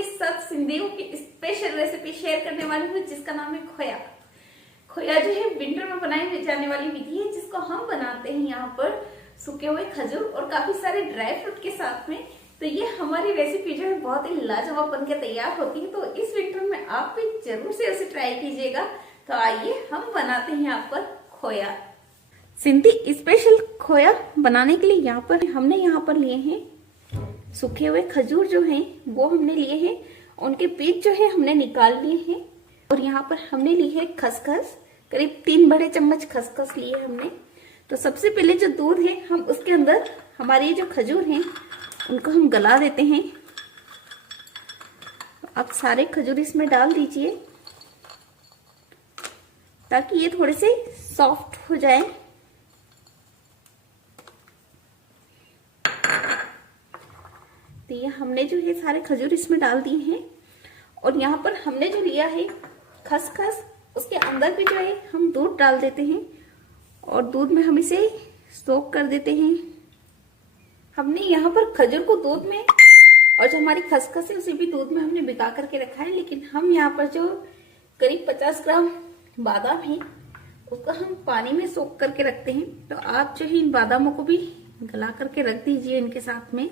आपके साथ सिंधियों की स्पेशल रेसिपी शेयर करने वाली हूँ जिसका नाम है खोया। खोया जो है विंटर में बनाई जाने वाली विधि है जिसको हम बनाते हैं यहाँ पर सूखे हुए खजूर और काफी सारे ड्राई फ्रूट के साथ में। तो ये हमारी रेसिपी जो है बहुत ही लाजवाब बनकर तैयार होती है, तो इस विंटर में आप भी जरूर से उसे ट्राई कीजिएगा। तो आइए हम बनाते हैं यहाँ पर खोया। सिंधी स्पेशल खोया बनाने के लिए हमने यहाँ पर लिए हैं सूखे हुए खजूर जो हैं वो हमने लिए हैं, उनके बीज जो है हमने निकाल लिए हैं। और यहाँ पर हमने ली है खसखस, करीब 3 बड़े चम्मच खसखस लिए हमने। तो सबसे पहले जो दूध है हम उसके अंदर हमारे जो खजूर हैं उनको हम गला देते हैं। आप सारे खजूर इसमें डाल दीजिए ताकि ये थोड़े से सॉफ्ट हो जाए। तो ये हमने जो है सारे खजूर इसमें डाल दिए हैं। और यहाँ पर हमने जो लिया है खसखस, उसके अंदर भी जो है हम दूध डाल देते हैं और दूध में हम इसे सोक कर देते हैं। हमने यहाँ पर खजूर को दूध में और जो हमारी खसखस है उसे भी दूध में हमने भिगा करके रखा है, लेकिन हम यहाँ पर जो करीब 50 ग्राम बादाम है उसको हम पानी में सोक करके रखते हैं। तो आप जो है इन बादामों को भी गला करके रख दीजिए इनके साथ में,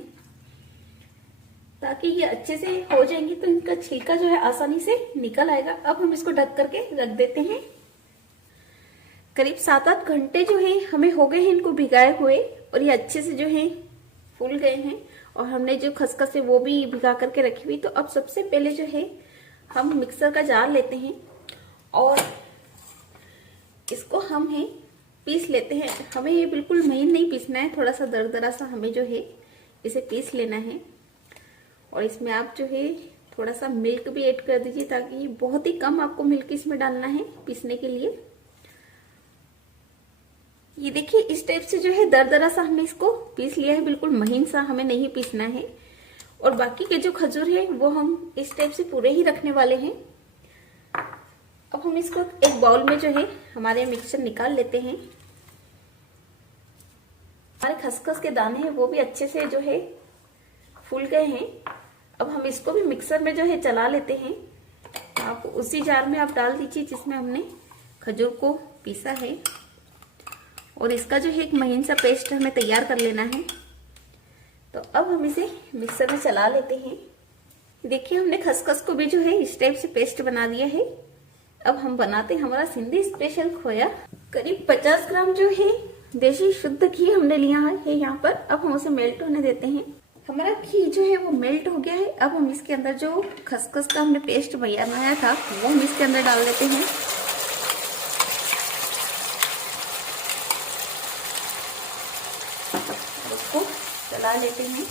ताकि ये अच्छे से हो जाएंगे तो इनका छिलका जो है आसानी से निकल आएगा। अब हम इसको ढक करके रख देते हैं। करीब 7-8 घंटे जो है हमें हो गए हैं इनको भिगाए हुए, और ये अच्छे से जो है फूल गए हैं। और हमने जो खसखस है वो भी भिगा करके रखी हुई। तो अब सबसे पहले जो है हम मिक्सर का जार लेते हैं और इसको हम है पीस लेते हैं। हमें ये बिल्कुल महीन नहीं पीसना है, थोड़ा सा दरदरा सा हमें जो है इसे पीस लेना है। और इसमें आप जो है थोड़ा सा मिल्क भी ऐड कर दीजिए, ताकि बहुत ही कम आपको मिल्क इसमें डालना है पीसने के लिए। ये देखिए इस टाइप से जो है दरदरा सा हमने इसको पीस लिया है, बिल्कुल महीन सा हमें नहीं पीसना है। और बाकी के जो खजूर है वो हम इस टाइप से पूरे ही रखने वाले हैं। अब हम इसको एक बाउल में जो है हमारे मिक्सचर निकाल लेते हैं। हमारे खसखस के दाने हैं वो भी अच्छे से जो है फूल गए हैं। अब हम इसको भी मिक्सर में जो है चला लेते हैं। आप उसी जार में आप डाल दीजिए जिसमें हमने खजूर को पीसा है, और इसका जो है एक महीन सा पेस्ट हमें तैयार कर लेना है। तो अब हम इसे मिक्सर में चला लेते हैं। देखिए हमने खसखस को भी जो है इस टाइप से पेस्ट बना दिया है। अब हम बनाते हैं हमारा सिंधी स्पेशल खोया। करीब 50 ग्राम जो है देसी शुद्ध घी हमने लिया है यहाँ पर। अब हम उसे मेल्ट होने देते हैं। हमारा घी जो है वो मेल्ट हो गया है। अब हम इसके अंदर जो खसखस का हमने पेस्ट बनाया था वो हम इसके अंदर डाल देते हैं। उसको चला लेते हैं।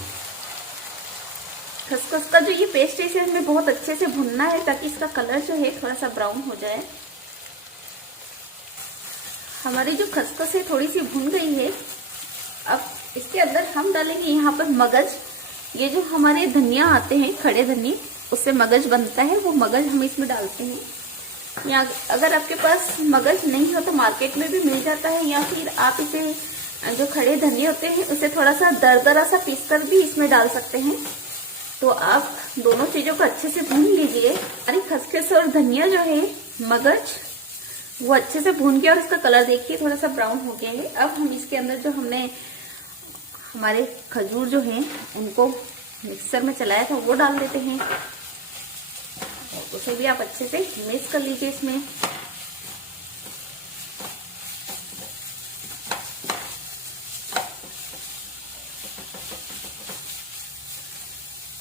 खसखस का जो ये पेस्ट है इसे हमें बहुत अच्छे से भुनना है ताकि इसका कलर जो है थोड़ा सा ब्राउन हो जाए। हमारी जो खसखस है थोड़ी सी भुन गई है। अब इसके अंदर हम डालेंगे यहाँ पर मगज। ये जो हमारे धनिया आते हैं खड़े धनिया, उससे मगज बनता है, वो मगज हम इसमें डालते हैं। या अगर आपके पास मगज नहीं हो तो मार्केट में भी मिल जाता है, या फिर आप इसे जो खड़े धनिया होते हैं उसे थोड़ा सा दरदरा सा पीस कर भी इसमें डाल सकते हैं। तो आप दोनों चीजों को अच्छे से भून लीजिए। अरे खसखस और धनिया जो है मगज वो अच्छे से भून गया और इसका कलर देखिए थोड़ा सा ब्राउन हो गया है। अब हम इसके अंदर जो हमने हमारे खजूर जो हैं उनको मिक्सर में चलाया था वो डाल देते हैं, और उसे भी आप अच्छे से मिक्स कर लीजिए इसमें।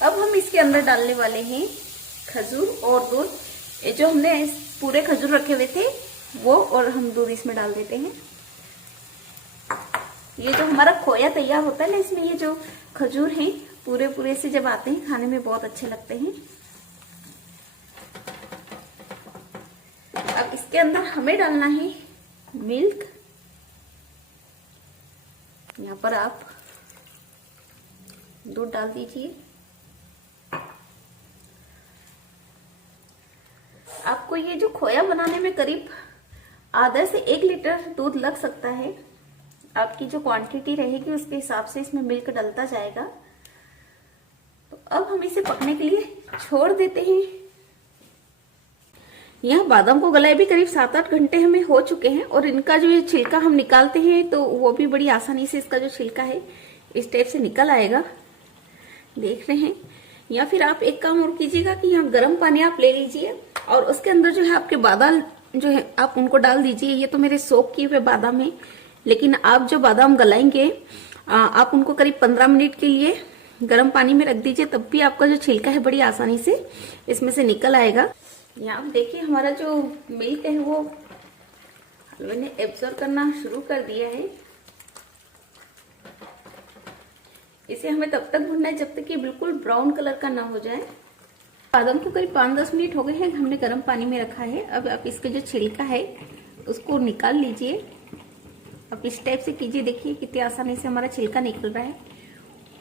अब हम इसके अंदर डालने वाले हैं खजूर और दूध। ये जो हमने पूरे खजूर रखे हुए थे वो, और हम दूध इसमें डाल देते हैं। ये जो हमारा खोया तैयार होता है ना, इसमें ये जो खजूर हैं पूरे पूरे से जब आते हैं खाने में बहुत अच्छे लगते हैं। अब इसके अंदर हमें डालना है मिल्क। यहाँ पर आप दूध डाल दीजिए। आपको ये जो खोया बनाने में करीब आधा से 1 लीटर दूध लग सकता है। आपकी जो क्वांटिटी रहेगी उसके हिसाब से इसमें मिल्क डलता जाएगा। तो अब हम इसे पकने के लिए छोड़ देते हैं। यह बादाम को गलाए भी करीब 7-8 घंटे हमें हो चुके हैं और इनका जो ये छिलका हम निकालते हैं तो वो भी बड़ी आसानी से इसका जो छिलका है इस टाइप से निकल आएगा, देख रहे हैं। या फिर आप एक काम और कीजिएगा कि यहाँ गर्म पानी आप ले लीजिए और उसके अंदर जो है आपके बादाम जो है आप उनको डाल दीजिए। ये तो मेरे सोक किए हुए बादाम है, लेकिन आप जो बादाम गलाएंगे आप उनको करीब 15 मिनट के लिए गर्म पानी में रख दीजिए, तब भी आपका जो छिलका है बड़ी आसानी से इसमें से निकल आएगा। यहाँ आप देखिए हमारा जो मिल्क है वो हलवे ने एब्जॉर्ब करना शुरू कर दिया है। इसे हमें तब तक भूनना है जब तक कि बिल्कुल ब्राउन कलर का ना हो जाए। बादाम को करीब 5-10 मिनट हो गए हैं, हमने गर्म पानी में रखा है। अब आप इसके जो छिलका है उसको निकाल लीजिए। अब इस टाइप से कीजिए, देखिए कितनी आसानी से हमारा छिलका निकल रहा है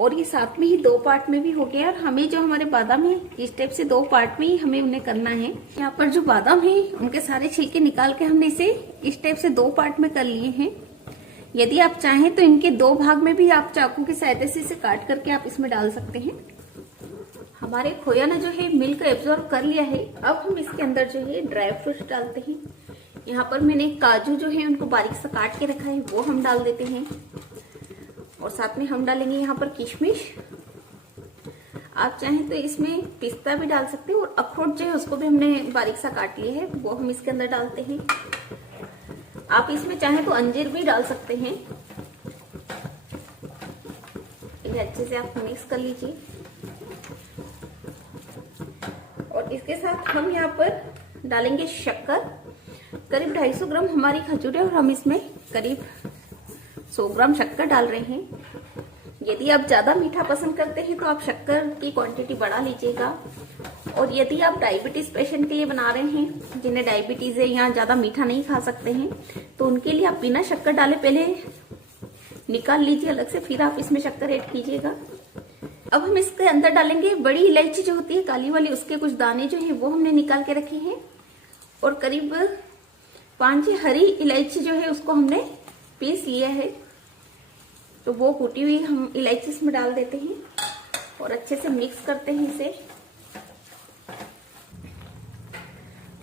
और ये साथ में ही 2 पार्ट में भी हो गया। और हमें जो हमारे बादाम है इस टाइप से 2 पार्ट में ही हमें उन्हें करना है। यहाँ पर जो बादाम है उनके सारे छिलके निकाल के हमने इसे इस टाइप से 2 पार्ट में कर लिए हैं। यदि आप चाहें तो इनके 2 भाग में भी आप चाकू की सहायता से इसे काट करके आप इसमें डाल सकते हैं। हमारे खोया ने जो है मिल्क एब्जॉर्ब कर लिया है। अब हम इसके अंदर जो है ड्राई फ्रूट्स डालते हैं। यहाँ पर मैंने काजू जो है उनको बारीक सा काट के रखा है, वो हम डाल देते हैं और साथ में हम डालेंगे यहाँ पर किशमिश। आप चाहें तो इसमें पिस्ता भी डाल सकते हैं और अखरोट जो है उसको भी हमने बारीक सा काट लिया है, वो हम इसके अंदर डालते हैं। आप इसमें चाहें तो अंजीर भी डाल सकते हैं। इन्हें अच्छे से आप मिक्स कर लीजिए और इसके साथ हम यहाँ पर डालेंगे शक्कर। करीब 250 ग्राम हमारी खजूर है और हम इसमें करीब 100 ग्राम शक्कर डाल रहे हैं। यदि आप ज्यादा मीठा पसंद करते हैं तो आप शक्कर की क्वांटिटी बढ़ा लीजिएगा। और यदि आप डायबिटीज पेशेंट के लिए बना रहे हैं जिन्हें डायबिटीज है या ज्यादा मीठा नहीं खा सकते हैं तो उनके लिए आप बिना शक्कर डाले पहले निकाल लीजिए अलग से, फिर आप इसमें शक्कर ऐड कीजिएगा। अब हम इसके अंदर डालेंगे बड़ी इलायची जो होती है काली वाली, उसके कुछ दाने जो है वो हमने निकाल के रखे हैं और करीब 5 हरी इलायची जो है उसको हमने पीस लिया है। तो वो कूटी हुई हम इलायची इसमें डाल देते हैं और अच्छे से मिक्स करते हैं इसे।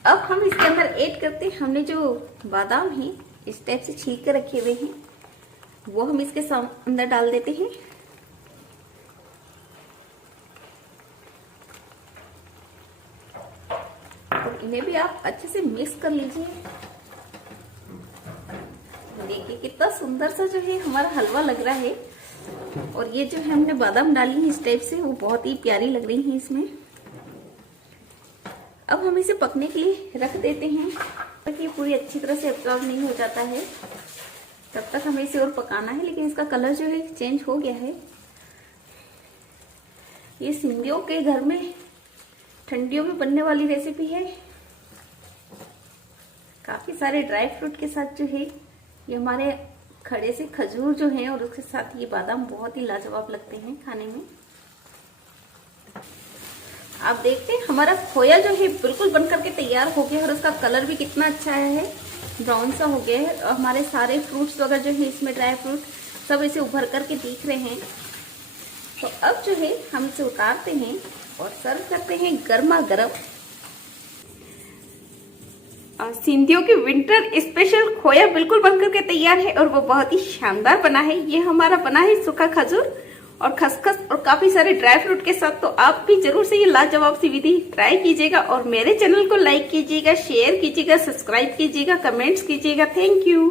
अब हम इसके अंदर ऐड करते हैं हमने जो बादाम है इस टाइप से छील के रखे हुए हैं, वो हम इसके अंदर डाल देते हैं। और इन्हें भी आप अच्छे से मिक्स कर लीजिए। देखिए कितना सुंदर सा जो है हमारा हलवा लग रहा है। और ये जो है हमने बादाम डाली है इस टाइप से, वो बहुत ही प्यारी लग रही है इसमें। अब हम इसे पकने के लिए रख देते हैं ताकि ये पूरी अच्छी तरह से एब्जॉर्ब नहीं हो जाता है। तब तक हमें इसे और पकाना है, लेकिन इसका कलर जो है चेंज हो गया है। ये सिंधियों के घर में ठंडियों में बनने वाली रेसिपी है। काफी सारे ड्राई फ्रूट के साथ जो है ये हमारे खड़े से खजूर जो है और उसके साथ ये बादाम बहुत ही लाजवाब लगते हैं खाने में। आप देखते हैं हमारा खोया जो है बिल्कुल बन करके तैयार हो गया और उसका कलर भी कितना अच्छा आया है, ब्राउन सा हो गया है। और हमारे सारे फ्रूट्स वगैरह जो है इसमें ड्राई फ्रूट सब इसे उभर करके दिख रहे हैं। तो अब जो है हम इसे उतारते हैं और सर्व करते हैं गर्मा गर्म। सिंधियों की विंटर स्पेशल खोया बिल्कुल बनकर के तैयार है और वो बहुत ही शानदार बना है। ये हमारा बना है सूखा खजूर और खसखस और काफी सारे ड्राई फ्रूट के साथ। तो आप भी जरूर से ये लाजवाब सी विधि ट्राई कीजिएगा और मेरे चैनल को लाइक कीजिएगा, शेयर कीजिएगा, सब्सक्राइब कीजिएगा, कमेंट्स कीजिएगा। Thank you.